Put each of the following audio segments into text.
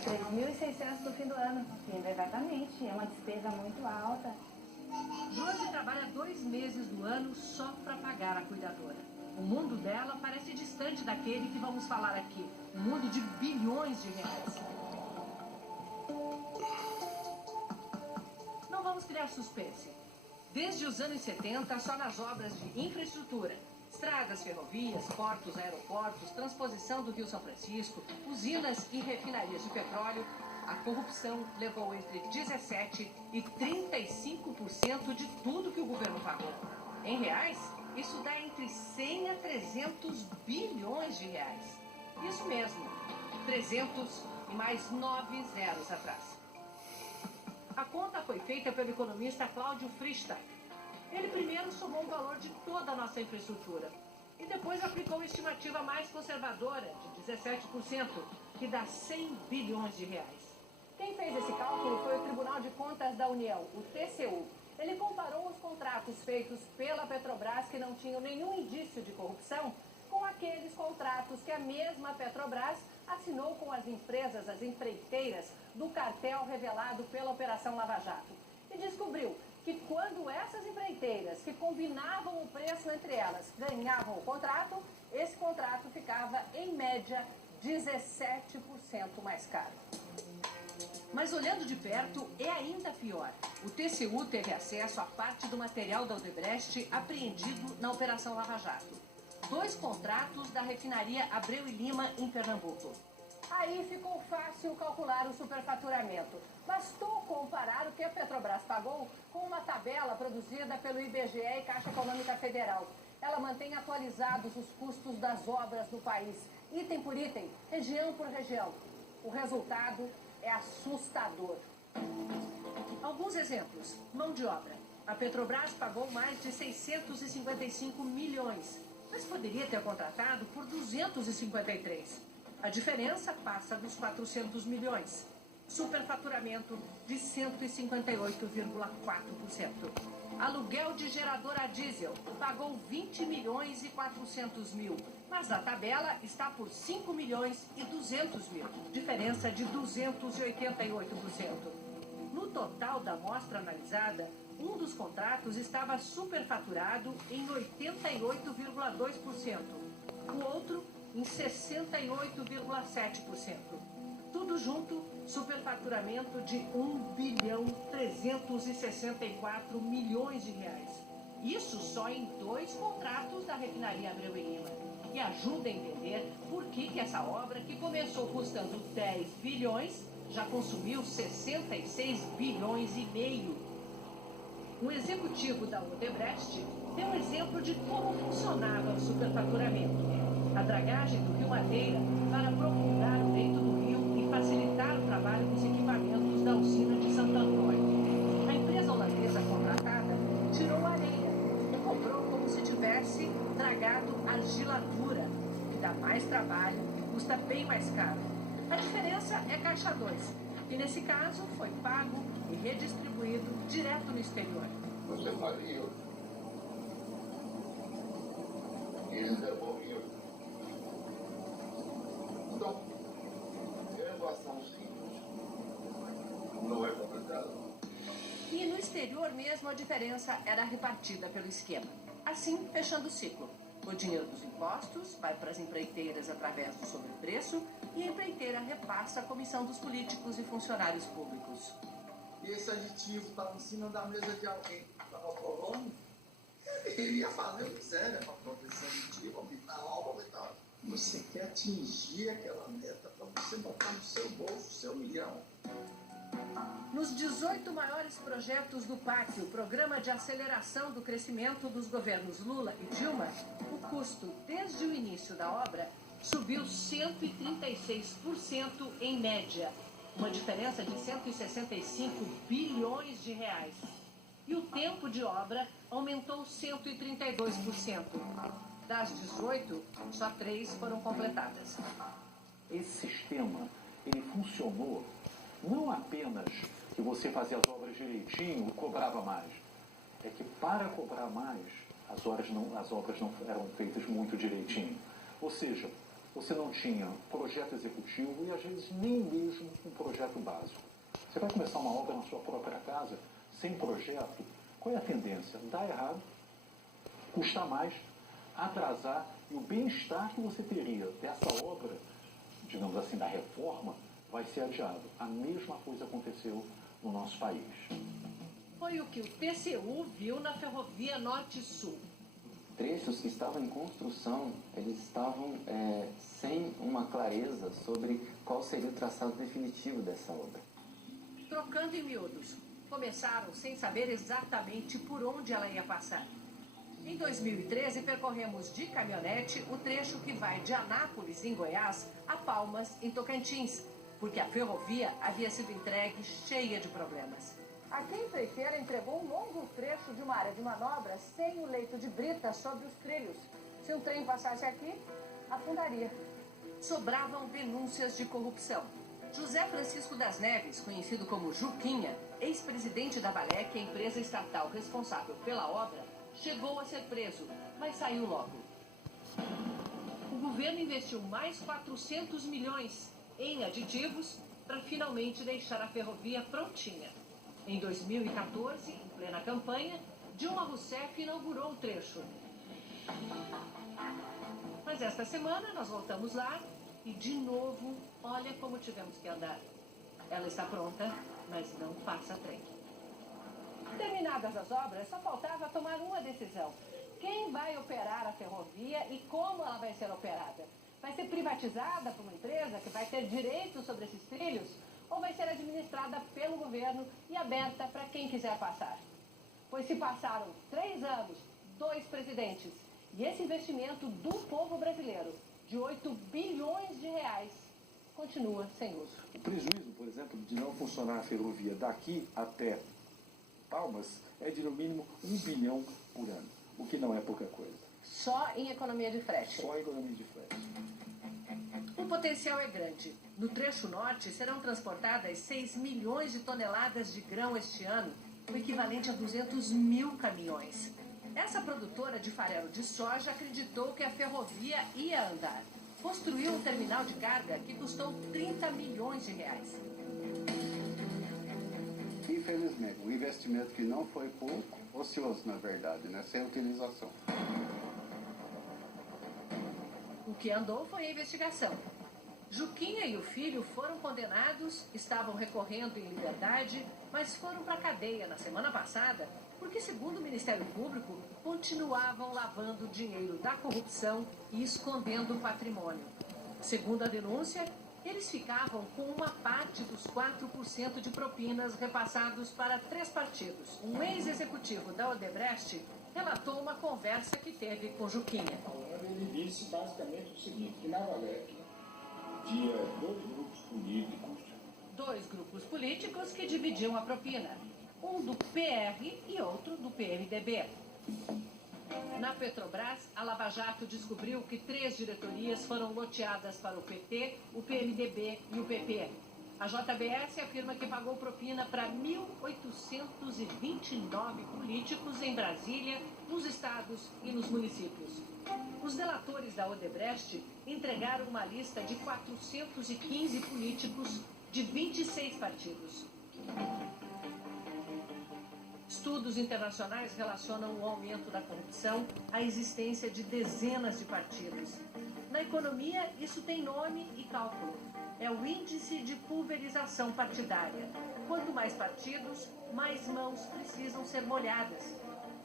3.600 no fim do ano. Sim, exatamente. É uma despesa muito alta. Josi trabalha 2 meses do ano só para pagar a cuidadora. O mundo dela parece distante daquele que vamos falar aqui. Um mundo de bilhões de reais. Não vamos criar suspense. Desde os anos 70, só nas obras de infraestrutura, estradas, ferrovias, portos, aeroportos, transposição do Rio São Francisco, usinas e refinarias de petróleo, a corrupção levou entre 17% e 35% de tudo que o governo pagou. Em reais, isso dá entre 100 a 300 bilhões de reais. Isso mesmo, 300 e mais 9 zeros atrás. A conta foi feita pelo economista Cláudio Fristein. Ele primeiro somou o valor de toda a nossa infraestrutura e depois aplicou a estimativa mais conservadora, de 17%, que dá 100 bilhões de reais. Quem fez esse cálculo foi o Tribunal de Contas da União, o TCU. Ele comparou os contratos feitos pela Petrobras que não tinham nenhum indício de corrupção com aqueles contratos que a mesma Petrobras assinou com as empresas, as empreiteiras, do cartel revelado pela Operação Lava Jato. E descobriu que quando essas empreiteiras, que combinavam o preço entre elas, ganhavam o contrato, esse contrato ficava, em média, 17% mais caro. Mas olhando de perto, é ainda pior. O TCU teve acesso a parte do material da Odebrecht apreendido na Operação Lava Jato. 2 contratos da refinaria Abreu e Lima, em Pernambuco. Aí ficou fácil calcular o superfaturamento. Bastou comparar o que a Petrobras pagou com uma tabela produzida pelo IBGE e Caixa Econômica Federal. Ela mantém atualizados os custos das obras no país, item por item, região por região. O resultado é assustador. Alguns exemplos. Mão de obra. A Petrobras pagou mais de 655 milhões, mas poderia ter contratado por 253. A diferença passa dos 400 milhões. Superfaturamento de 158,4%. Aluguel de geradora a diesel pagou 20 milhões e 400 mil, mas a tabela está por 5 milhões e 200 mil, diferença de 288%. No total da amostra analisada, um dos contratos estava superfaturado em 88,2%, o outro em 68,7%. Tudo junto, superfaturamento de 1.364 bilhões de reais. Isso só em 2 contratos da refinaria Abreu e Lima. E ajuda a entender por que essa obra, que começou custando 10 bilhões, já consumiu 66 bilhões e meio. Um executivo da Odebrecht deu um exemplo de como funcionava o superfaturamento. A dragagem do Rio Madeira para aprofundar o leito do rio e facilitar o trabalho dos equipamentos da usina de Santo Antônio. A empresa holandesa contratada tirou areia e cobrou como se tivesse dragado argila dura, que dá mais trabalho e custa bem mais caro. A diferença é caixa 2, e nesse caso foi pago e redistribuído direto no exterior. Você faria? Eles devolviam. Então, é uma ação simples. Não é complicado. E no exterior mesmo a diferença era repartida pelo esquema. Assim, fechando o ciclo. O dinheiro dos impostos vai para as empreiteiras através do sobrepreço e a empreiteira repassa a comissão dos políticos e funcionários públicos. E esse aditivo estava em cima da mesa de alguém que estava provando, ele ia fazer o que quiser, né? Para provar esse aditivo, aumentar a obra, aumentar. Você quer atingir aquela meta para você botar no seu bolso, seu milhão. Nos 18 maiores projetos do PAC, o Programa de Aceleração do Crescimento dos governos Lula e Dilma, o custo, desde o início da obra, subiu 136% em média, uma diferença de 165 bilhões de reais. E o tempo de obra aumentou 132%. Das 18, só 3 foram completadas. Esse sistema, ele funcionou não apenas que você fazia as obras direitinho e cobrava mais. É que para cobrar mais, as obras não eram feitas muito direitinho. Ou seja, você não tinha projeto executivo e às vezes nem mesmo um projeto básico. Você vai começar uma obra na sua própria casa, sem projeto, qual é a tendência? Dá errado, custar mais, atrasar, e o bem-estar que você teria dessa obra, digamos assim, da reforma, vai ser adiado. A mesma coisa aconteceu no nosso país. Foi o que o TCU viu na Ferrovia Norte-Sul. Trechos que estavam em construção, eles estavam sem uma clareza sobre qual seria o traçado definitivo dessa obra. Trocando em miúdos, começaram sem saber exatamente por onde ela ia passar. Em 2013, percorremos de caminhonete o trecho que vai de Anápolis, em Goiás, a Palmas, em Tocantins, porque a ferrovia havia sido entregue cheia de problemas. Aqui a empreiteira entregou um longo trecho de uma área de manobra sem o leito de brita sobre os trilhos. Se um trem passasse aqui, afundaria. Sobravam denúncias de corrupção. José Francisco das Neves, conhecido como Juquinha, ex-presidente da Balec, a empresa estatal responsável pela obra, chegou a ser preso, mas saiu logo. O governo investiu mais 400 milhões em aditivos para finalmente deixar a ferrovia prontinha. Em 2014, em plena campanha, Dilma Rousseff inaugurou o trecho. Mas esta semana nós voltamos lá e, de novo, olha como tivemos que andar. Ela está pronta, mas não passa trem. Terminadas as obras, só faltava tomar uma decisão. Quem vai operar a ferrovia e como ela vai ser operada? Vai ser privatizada por uma empresa que vai ter direito sobre esses trilhos? Ou vai ser administrada pelo governo e aberta para quem quiser passar? Pois se passaram 3 anos, 2 presidentes, e esse investimento do povo brasileiro, de 8 bilhões de reais, continua sem uso. O prejuízo, por exemplo, de não funcionar a ferrovia daqui até Palmas é de no mínimo 1 bilhão por ano, o que não é pouca coisa. Só em economia de frete. Só a economia de frete. O potencial é grande. No trecho norte serão transportadas 6 milhões de toneladas de grão este ano, o equivalente a 200 mil caminhões. Essa produtora de farelo de soja acreditou que a ferrovia ia andar. Construiu um terminal de carga que custou 30 milhões de reais. Infelizmente, um investimento que não foi pouco, ocioso na verdade, né? Sem utilização. O que andou foi a investigação. Juquinha e o filho foram condenados, estavam recorrendo em liberdade, mas foram para a cadeia na semana passada porque, segundo o Ministério Público, continuavam lavando dinheiro da corrupção e escondendo o patrimônio. Segundo a denúncia, eles ficavam com uma parte dos 4% de propinas repassados para 3 partidos. Um ex-executivo da Odebrecht relatou uma conversa que teve com Juquinha. Ele disse basicamente o seguinte, que na Balec tinha 2 grupos políticos. 2 grupos políticos que dividiam a propina. Um do PR e outro do PMDB. Na Petrobras, a Lava Jato descobriu que 3 diretorias foram loteadas para o PT, o PMDB e o PP. A JBS afirma que pagou propina para 1.829 políticos em Brasília, nos estados e nos municípios. Os delatores da Odebrecht entregaram uma lista de 415 políticos de 26 partidos. Estudos internacionais relacionam o aumento da corrupção à existência de dezenas de partidos. Na economia, isso tem nome e cálculo. É o índice de pulverização partidária. Quanto mais partidos, mais mãos precisam ser molhadas.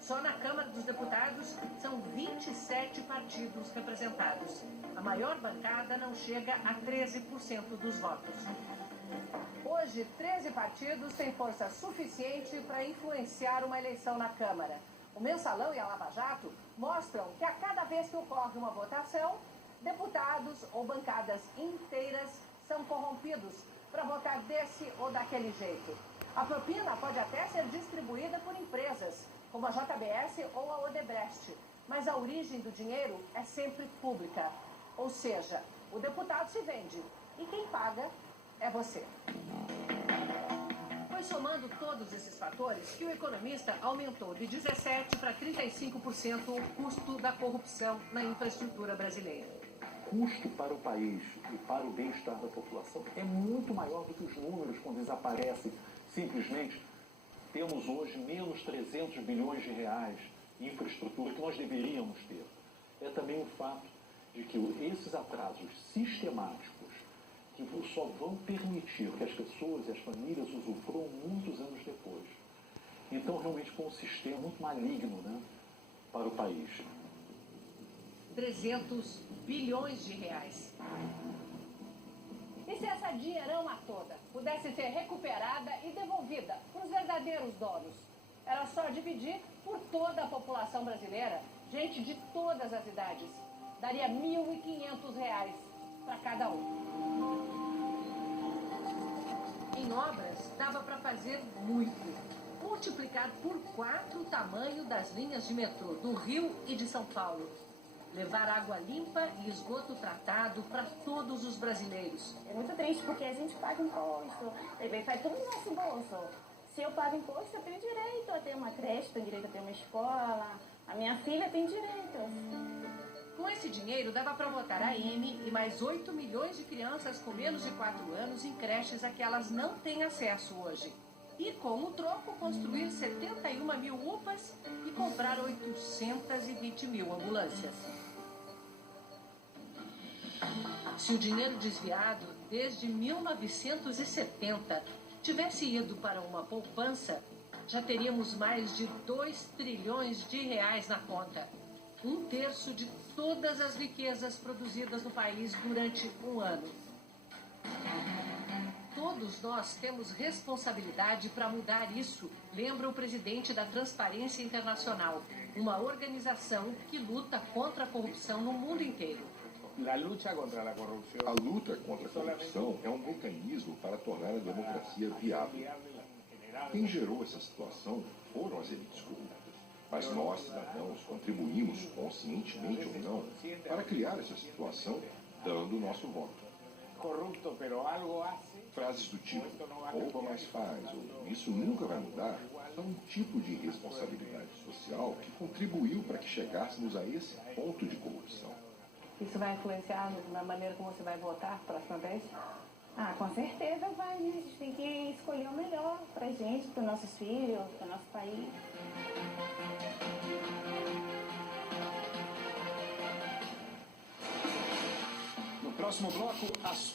Só na Câmara dos Deputados são 27 partidos representados. A maior bancada não chega a 13% dos votos. Hoje, 13 partidos têm força suficiente para influenciar uma eleição na Câmara. O Mensalão e a Lava Jato mostram que a cada vez que ocorre uma votação, deputados ou bancadas inteiras são corrompidos para votar desse ou daquele jeito. A propina pode até ser distribuída por empresas, como a JBS ou a Odebrecht, mas a origem do dinheiro é sempre pública. Ou seja, o deputado se vende e quem paga é você. Foi somando todos esses fatores que o economista aumentou de 17% para 35% o custo da corrupção na infraestrutura brasileira. custo para o país e para o bem-estar da população é muito maior do que os números quando eles aparecem. Simplesmente, temos hoje menos 300 bilhões de reais em infraestrutura que nós deveríamos ter. É também o fato de que esses atrasos sistemáticos que só vão permitir que as pessoas e as famílias usufruam muitos anos depois. Então, realmente, foi um sistema muito maligno, né, para o país. 300 bilhões de reais. E se essa dinheirama toda pudesse ser recuperada e devolvida para os verdadeiros donos? Era só dividir por toda a população brasileira, gente de todas as idades. Daria R$ 1.500 para cada um. Em obras, dava para fazer muito. Multiplicar por 4 o tamanho das linhas de metrô do Rio e de São Paulo. Levar água limpa e esgoto tratado para todos os brasileiros. É muito triste porque a gente paga imposto, também faz tudo no nosso bolso. Se eu pago imposto, eu tenho direito a ter uma creche, tenho direito a ter uma escola, a minha filha tem direito. Com esse dinheiro, dava para botar a Amy e mais 8 milhões de crianças com menos de 4 anos em creches a que elas não têm acesso hoje. E, com o troco, construir 71 mil UPAs e comprar 820 mil ambulâncias. Se o dinheiro desviado desde 1970 tivesse ido para uma poupança, já teríamos mais de 2 trilhões de reais na conta. 1/3 de todas as riquezas produzidas no país durante um ano. Todos nós temos responsabilidade para mudar isso, lembra o presidente da Transparência Internacional, uma organização que luta contra a corrupção no mundo inteiro. A luta contra a corrupção é um mecanismo para tornar a democracia viável. Quem gerou essa situação foram as elites corruptas. Mas nós, cidadãos, contribuímos, conscientemente ou não, para criar essa situação, dando o nosso voto. Frases do tipo, rouba mais faz, ou isso nunca vai mudar, são um tipo de irresponsabilidade social que contribuiu para que chegássemos a esse ponto de corrupção. Isso vai influenciar na maneira como você vai votar próxima vez? Ah, com certeza vai, né? A gente tem que escolher o melhor pra gente, para nossos filhos, para nosso país. No próximo bloco, as